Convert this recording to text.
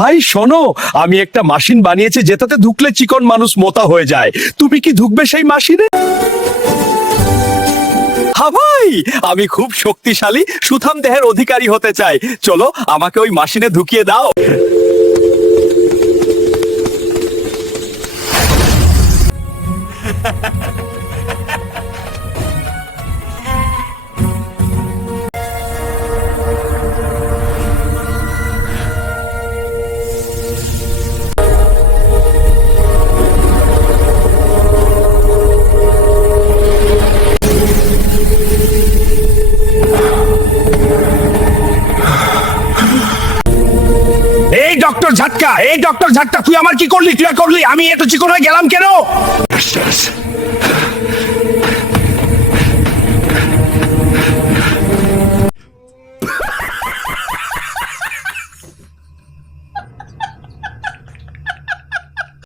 ভাই শোনো, আমি একটা মেশিন বানিয়েছি যেটাতে ঢুকলে চিকন মানুষ মোটা হয়ে যায়। তুমি কি ঢুকবে সেই মেশিনে? হ্যাঁ ভাই, আমি খুব শক্তিশালী সুঠাম দেহের অধিকারী হতে চাই। চলো আমাকে ওই মেশিনে ঢুকিয়ে দাও। এই ডক্টর ঝাটকা, এই ডক্টর ঝাটকা, তুই আমার কি করলি? তুই করলি, আমি এত চিকন হয়ে গেলাম কেন?